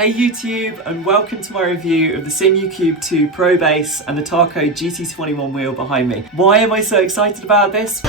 Hey YouTube, and welcome to my review of the Simucube 2 Pro base and the Takho GT-21 wheel behind me. Why am I so excited about this?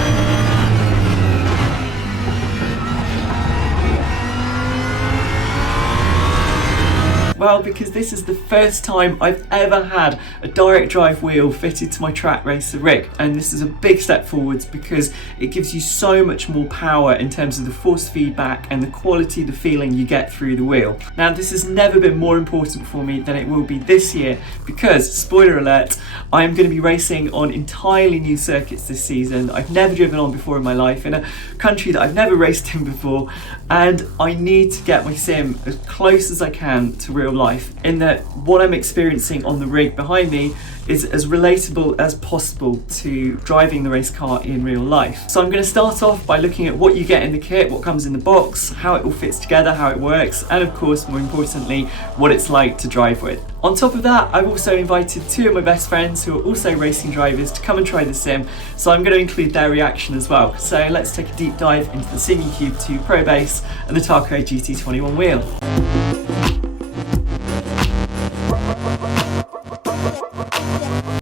Well, because this is the first time I've ever had a direct drive wheel fitted to my Trak Racer rig, and this is a big step forwards because it gives you so much more power in terms of the force feedback and the quality of the feeling you get through the wheel. Now, this has never been more important for me than it will be this year because, spoiler alert, I am going to be racing on entirely new circuits this season. I've never driven on before in my life, in a country that I've never raced in before, and I need to get my sim as close as I can to real life, in that what I'm experiencing on the rig behind me is as relatable as possible to driving the race car in real life. So I'm going to start off by looking at what you get in the kit, what comes in the box, how it all fits together, how it works, and of course, more importantly, what it's like to drive with. On top of that, I've also invited two of my best friends who are also racing drivers to come and try the sim, so I'm going to include their reaction as well. So let's take a deep dive into the Simucube 2 Pro base and the Takho GT-21 wheel.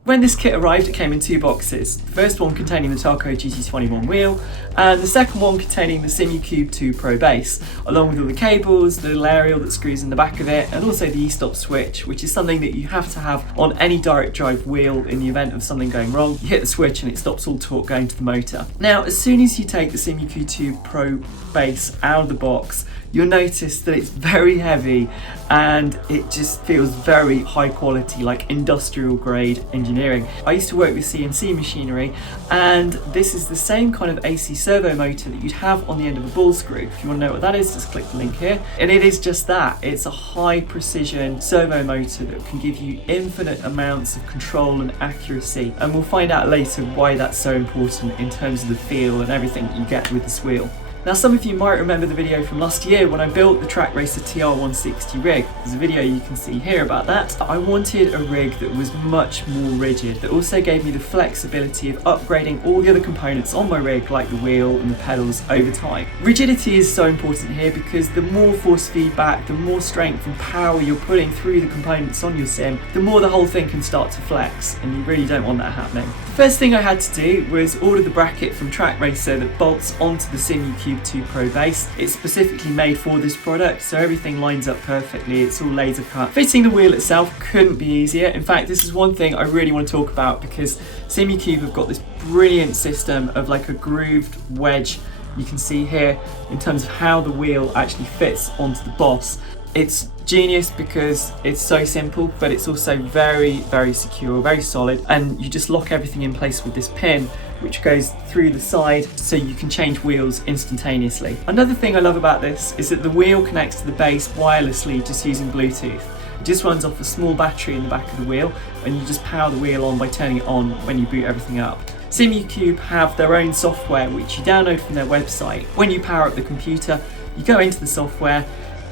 When this kit arrived, it came in two boxes. The first one containing the Takho GT-21 wheel, and the second one containing the Simucube 2 Pro base, along with all the cables, the little aerial that screws in the back of it, and also the e-stop switch, which is something that you have to have on any direct drive wheel in the event of something going wrong. You hit the switch and it stops all torque going to the motor. Now, as soon as you take the Simucube 2 Pro base out of the box, you'll notice that it's very heavy and it just feels very high quality, like industrial grade engineering. I used to work with CNC machinery, and this is the same kind of AC servo motor that you'd have on the end of a ball screw. If you want to know what that is, just click the link here. And it is just that. It's a high precision servo motor that can give you infinite amounts of control and accuracy. And we'll find out later why that's so important in terms of the feel and everything that you get with this wheel. Now, some of you might remember the video from last year when I built the Trak Racer TR160 rig. There's a video you can see here about that. I wanted a rig that was much more rigid, that also gave me the flexibility of upgrading all the other components on my rig, like the wheel and the pedals, over time. Rigidity is so important here because the more force feedback, the more strength and power you're putting through the components on your sim, the more the whole thing can start to flex, and you really don't want that happening. The first thing I had to do was order the bracket from Trak Racer that bolts onto the Simucube 2 Pro base. It's specifically made for this product, so everything lines up perfectly. It's all laser cut. Fitting the wheel itself couldn't be easier. In fact, this is one thing I really want to talk about because Simucube have got this brilliant system of like a grooved wedge you can see here in terms of how the wheel actually fits onto the boss. It's genius because it's so simple, but it's also very, very secure, very solid, and you just lock everything in place with this pin which goes through the side so you can change wheels instantaneously. Another thing I love about this is that the wheel connects to the base wirelessly just using Bluetooth. It just runs off a small battery in the back of the wheel, and you just power the wheel on by turning it on when you boot everything up. Simucube have their own software which you download from their website. When you power up the computer, you go into the software,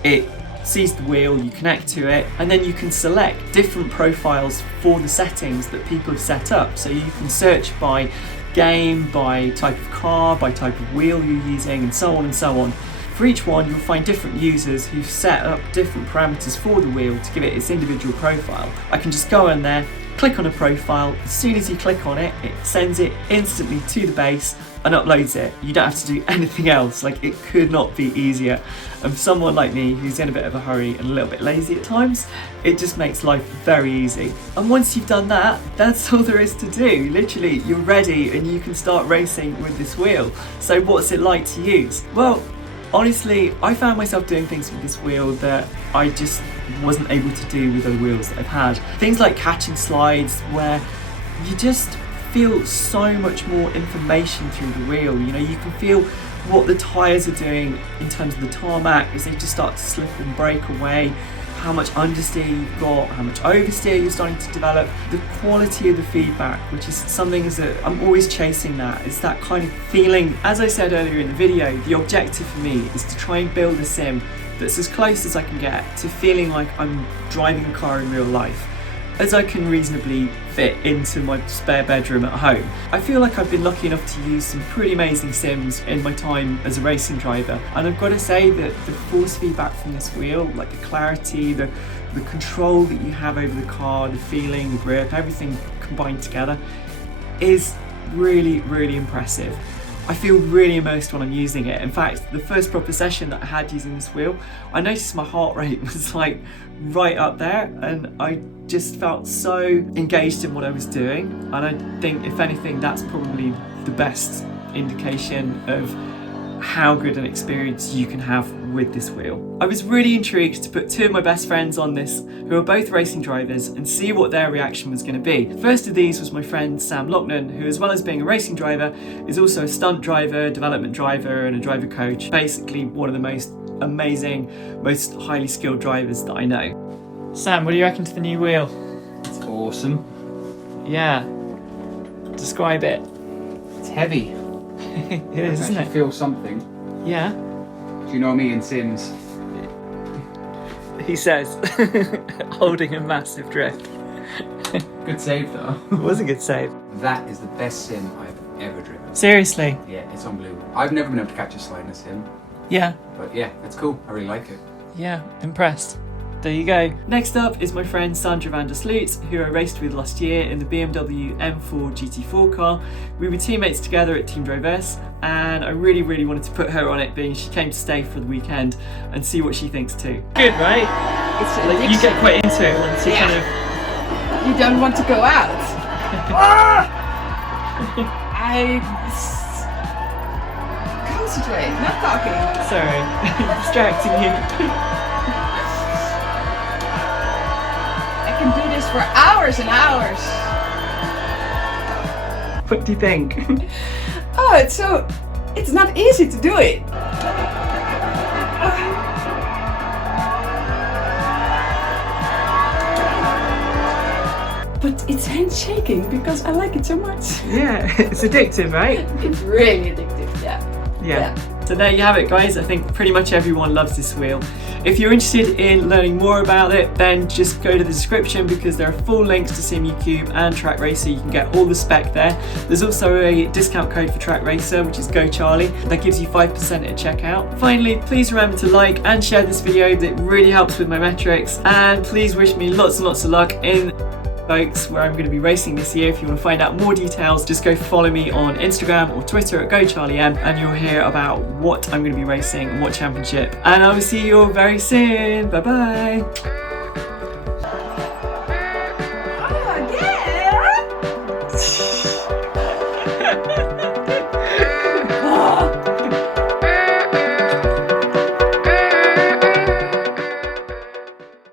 it sees the wheel, you connect to it, and then you can select different profiles for the settings that people have set up. So you can search by game, by type of car, by type of wheel you're using, and so on and so on. For each one, you'll find different users who've set up different parameters for the wheel to give it its individual profile. I can just go in there, click on a profile. As soon as you click on it, it sends it instantly to the base and uploads it. You don't have to do anything else. Like, it could not be easier. And for someone like me who's in a bit of a hurry and a little bit lazy at times, it just makes life very easy. And once you've done that, that's all there is to do. Literally, you're ready and you can start racing with this wheel. So what's it like to use? Well, honestly, I found myself doing things with this wheel that I just wasn't able to do with other wheels that I've had. Things like catching slides where you just feel so much more information through the wheel. You know, you can feel what the tyres are doing in terms of the tarmac as they just start to slip and break away, how much understeer you've got, how much oversteer you're starting to develop, the quality of the feedback, which is something that I'm always chasing. That it's that kind of feeling. As I said earlier in the video, the objective for me is to try and build a sim that's as close as I can get to feeling like I'm driving a car in real life. as I can reasonably fit into my spare bedroom at home. I feel like I've been lucky enough to use some pretty amazing sims in my time as a racing driver, and I've got to say that the force feedback from this wheel, like the clarity, the control that you have over the car, the feeling, the grip, everything combined together is really, really impressive. I feel really immersed when I'm using it. In fact, the first proper session that I had using this wheel, I noticed my heart rate was like right up there, and I just felt so engaged in what I was doing. And I think, if anything, that's probably the best indication of how good an experience you can have with this wheel. I was really intrigued to put two of my best friends on this who are both racing drivers and see what their reaction was going to be. The first of these was my friend Sam Loken, who, as well as being a racing driver, is also a stunt driver, development driver and a driver coach. Basically one of the most amazing, most highly skilled drivers that I know. Sam, what do you reckon to the new wheel? It's awesome. Yeah. Describe it. It's heavy. It is, isn't it? I feel something. Yeah. Do you know me in Sims? He says, holding a massive drift. Good save though. It was a good save. That is the best sim I've ever driven. Seriously? Yeah, it's unbelievable. I've never been able to catch a slide in a sim. Yeah. But yeah, it's cool. I really like it. Yeah, impressed. There you go. Next up is my friend Sandra van der Sloot, who I raced with last year in the BMW M4 GT4 car. We were teammates together at Team Drivers, and I really, really wanted to put her on it, being she came to stay for the weekend, and see what she thinks too. Good, right? It's like, you get quite into it once you kind of... You don't want to go out. Concentrate, not talking. Sorry, distracting you. I can do this for hours and hours. What do you think? Oh, it's not easy to do it. But it's handshaking because I like it so much. Yeah, it's addictive, right? It's really addictive, yeah. Yeah. So there you have it, guys. I think pretty much everyone loves this wheel. If you're interested in learning more about it, then just go to the description, because there are full links to Simucube and Trak Racer. You can get all the spec there. There's also a discount code for Trak Racer, which is GoCharlie. That gives you 5% at checkout. Finally, please remember to like and share this video. That really helps with my metrics. And please wish me lots and lots of luck in folks where I'm going to be racing this year. If you want to find out more details, just go follow me on Instagram or Twitter at GoCharlieM, and you'll hear about what I'm going to be racing and what championship. And I will see you all very soon. Bye bye.